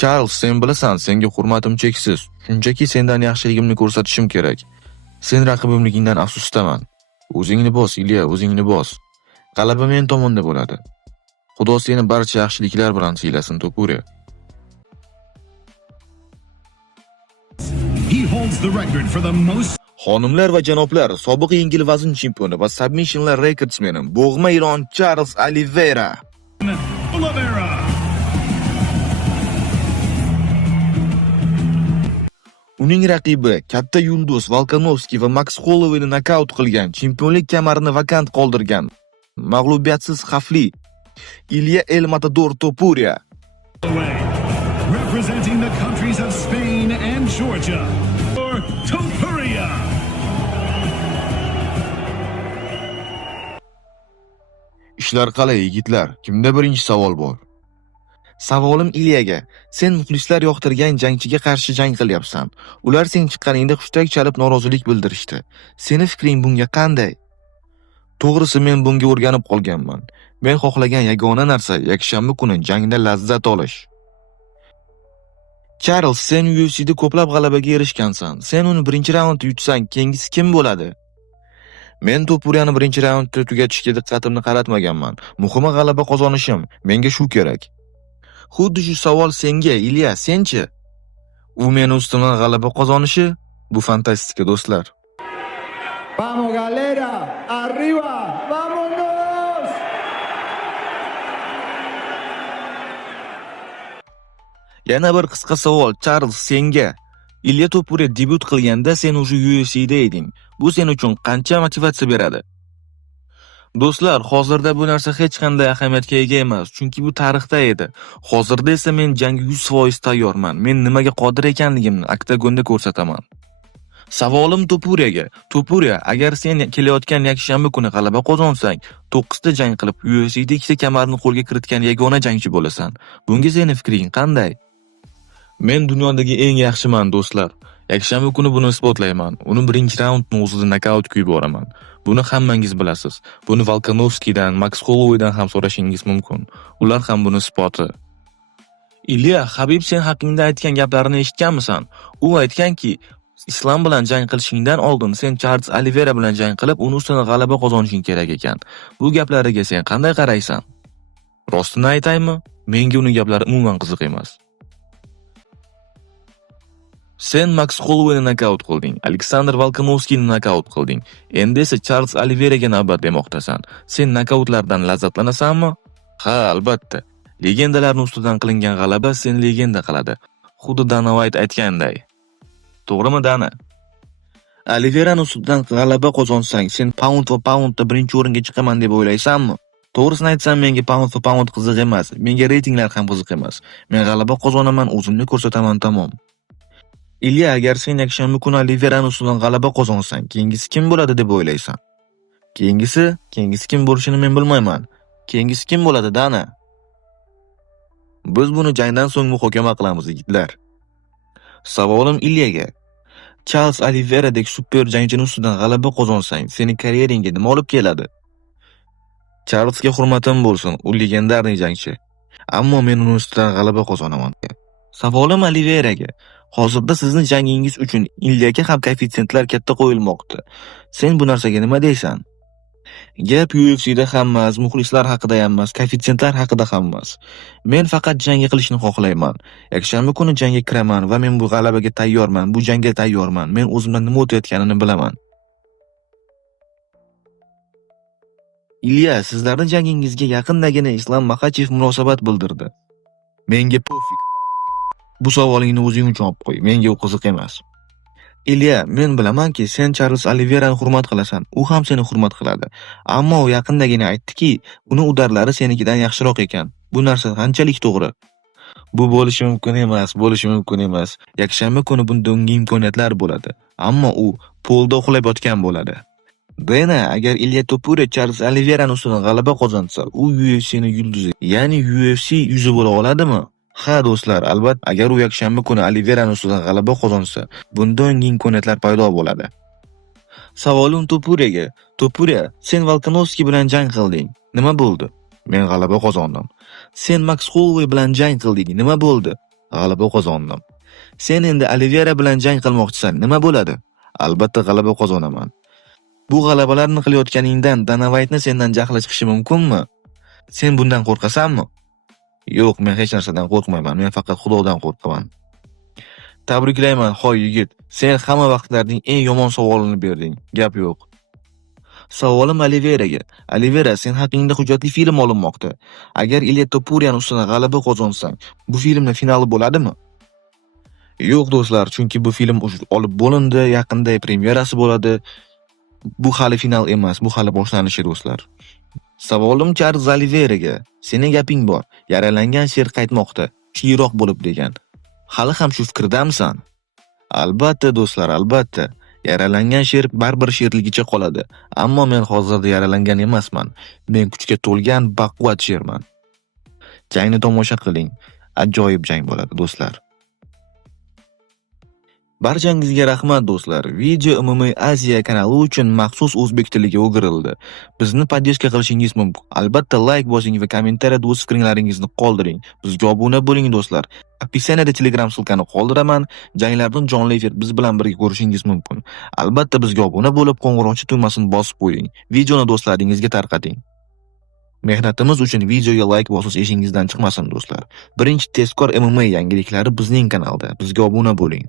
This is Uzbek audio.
Charles, sen bilasan, senga hurmatim cheksiz. Shunchaki sendan yaxshiligimni ko'rsatishim kerak. Sen raqibimligingdan afsusdaman. O'zingni bos, Ilya, o'zingni bos. G'alaba men tomonda bo'ladi. Xudo seni barcha yaxshiliklar bilan siylasin, To'puri. He holds the record for the most. Xonimlar va janoblar, sobiq yengil vazn chempioni va submissionlar rekordsmeni bo'g'ma Iron Charles Oliveira. Oliveira. Uning raqibi katta yulduz Volkanovski va Max Hollowayni nokaut qilgan, chempionlik kamarini vakant qoldirgan, mag'lubiyatsiz xavfli Ilya El Matador Topuria. Representing the countries of Spain and Georgia, for Topuria. Ishlar qalay, yigitlar? Kimda birinchi savol bor? Savolim Ilyaga. Sen muxlislar yoqtirgan jangchiga qarshi jang qilyapsan. Ular sen chiqqaningda hushtak chalib norozilik bildirishdi. Seni fikring bunga qanday? To'g'risi men bunga o'rganib qolganman. Men xohlagan yagona narsa yakshanba kuni jangda lazzat olish. Charles, sen UFC'da ko'plab g'alabaga erishgansan. Sen uni birinchi raundda yutsang, keyingisi kim bo'ladi? Men To'puriyani birinchi raundda tugatishga diqqatimni qaratmaganman. Muhimi g'alaba qozonishim. Menga shu kerak. Xuddi shu savol senga, Ilya, senchi? U meni ustimdan g'alaba qozonishi? Bu fantastika, do'stlar. Vamos, galera, arriba, vámonos. Yana bir qisqa savol, Charles, senga. Ilya To'puri debut qilganda sen o'sha UFC'da eding. Bu sen uchun qancha motivatsiya beradi? Do'stlar, hozirda bu narsa hech qanday ahamiyatga ega emas, chunki bu tarixda edi. Hozirda esa men jangga 100% tayyorman. Men nimaga qodir ekanligimni oktagonda ko'rsataman. Savolim To'puriyaga. To'puriya, agar sen kelayotgan yakshanba kuni g'alaba qozonsang, 9 ta jang qilib UFC'da 2 ta kamarni qo'lga kiritgan yagona jangchi bo'lasan. Bunga sening fikring qanday? Men dunyodagi eng yaxshiman, do'stlar. Yakshanba kuni buni isbotlayman. Uni birinchi raundning o'zida nokaut kuyib boraman. Buni hammangiz bilasiz. Buni Volkanovskidan, Max Hollowaydan ham so'rashingiz mumkin. Ular ham buni isboti. Ilya, Habib sen haqingda aytgan gaplarini eshitganmisan? U aytganki, Islom bilan jang qilishingdan oldin sen Charles Oliveira bilan jang qilib, uni ustidan g'alaba qozonishing kerak ekan. Bu gaplariga sen qanday qaraysan? Rostini aytaymi? Menga uning gaplari umuman qiziq emas. Sen Max Hollowayni nokaut qilding, Alexander Volkanovskini nokaut qilding. Endi esa Charles Oliveiraga navbat demoqdasan. Sen nokautlardan lazzatlanasanmi? Ha, albatta. Legendalarning ustidan qilingan g'alaba seni legenda qiladi. Xuddi Dana White aytganday. To'g'rimi, Dana? Oliveiraning ustidan g'alaba qozonsang, sen pound va poundda birinchi o'ringa chiqaman deb o'ylaysanmi? To'g'risini aytsam, menga pound va pound qiziq emas. Menga reytinglar ham qiziq emas. Men g'alaba qozonaman, o'zimni ko'rsataman, tamom. Ilya, agar sen yakshanba kuni Oliveiraning ustidan g'alaba qozonsang, keyingisi kim bo'ladi deb o'ylaysan? Keyingisi kim bo'lishini men bilmayman. Keyingisi kim bo'ladi, Dana? Biz buni jangdan so'ng muhokama qilamiz, yigitlar. Savolim Ilyaga. Charles Oliveira'dek super jangchining ustidan g'alaba qozonsang, sening karyeringga nima olib keladi? Charlesga hurmatim bo'lsin, u legendarniy jangchi. Ammo men uning ustidan g'alaba qozonaman. Savolim Oliveiraga. Hozirda sizning jangingiz uchun Ilyaga ham koeffitsiyentlar katta qo'yilmoqda. Sen bu narsaga nima deysan? Gap UFC'da ham emas, muxlislar haqida ham emas, koeffitsiyentlar haqida ham emas. Men faqat jang qilishni xohlayman. Yakshanba kuni jangga kiraman va men bu g'alabaga tayyorman, bu jangga tayyorman. Men o'zimdan nima o'tayotganini bilaman. Ilya, sizlarning jangingizga yaqindagina Islom Makhachev munosabat bildirdi. Menga pofik. Bu savolingni o'zing uchun olib qo'y. Menga u qiziq emas. Ilya, men bilamanki, sen Charles Oliveirani hurmat qilasan. U ham seni hurmat qiladi. Ammo u yaqindagina aytdiki, uni udarlari senikidan yaxshiroq ekan. Bu narsa qanchalik to'g'ri? Bu bo'lishi mumkin emas. Yakshanba kuni bunda unga imkoniyatlar bo'ladi. Ammo u polda uxlab yotgan bo'ladi. Dana, agar Ilya To'puri Charles Oliveirani ustidan g'alaba qozonsa, u UFC'ning yulduzi, ya'ni UFC yuzi bo'la oladimi? Ha, do'stlar, albatta, agar u yakshanba kuni Oliveirani ustidan g'alaba qozonsa, bunda unga imkoniyatlar paydo bo'ladi. Savolim To'puriyaga. To'puriya, sen Volkanovski bilan jang qilding. Nima bo'ldi? Men g'alaba qozondim. Sen Max Holloway bilan jang qilding. Nima bo'ldi? G'alaba qozondim. Sen endi Olivera bilan jang qilmoqchisan. Nima bo'ladi? Albatta g'alaba qozonaman. Bu g'alabalarni qilayotganingdan Dana White'ni sendan jahli chiqishi mumkinmi? Sen bundan qo'rqasanmi? Yo'q, men hech narsadan qo'rqmayman. Men faqat Xudodan qo'rqaman. Tabriklayman, hoy yigit. Sen hamma vaqtlarning eng yomon savolini berding. Gap yo'q. Savolim Oliveraga. Olivera, sen haqingda hujjatli film olinmoqda. Agar Ilya Topuria ustidan g'alaba qozonsang, bu filmning finali bo'ladimi? Yo'q do'stlar, chunki bu film olib bo'lindi, yaqinda premyerasi bo'ladi. Bu hali final emas, bu hali boshlanishi do'stlar. Savolim Charles Oliveraga. Sening gaping bor. Yaralangan sher qaytmoqda. Kuchliroq bo'lib degan. Hali ham shu fikrdanmisan? Albatta do'stlar, albatta. Yaralangan sher baribir sherligicha qoladi. Ammo men hozirda yaralangan emasman. Men kuchga to'lgan baquvvat sherman. Jangni tomosha qiling. Ajoyib jang bo'ladi do'stlar. Barchangizga rahmat do'stlar. Video MMA Aziya kanali uchun maxsus o'zbek tiliga o'girildi. Bizni podдержка qilishingiz mumkin. Albatta like bosing va kommentariyada o'z fikrlaringizni qoldiring. Bizga obuna bo'ling do'stlar. Описаниеda Telegram sulkani qoldiraman. Janglardan jonli efir biz bilan birga ko'rishingiz mumkin. Albatta bizga obuna bo'lib, qo'ng'iroqcha tugmasini bosib qo'ying. Videoni do'stlaringizga tarqating. Mehnatimiz uchun videoga like bosish eshingizdan chiqmasin do'stlar. Birinchi tezkor MMA yangiliklari bizning kanalda. Bizga obuna bo'ling.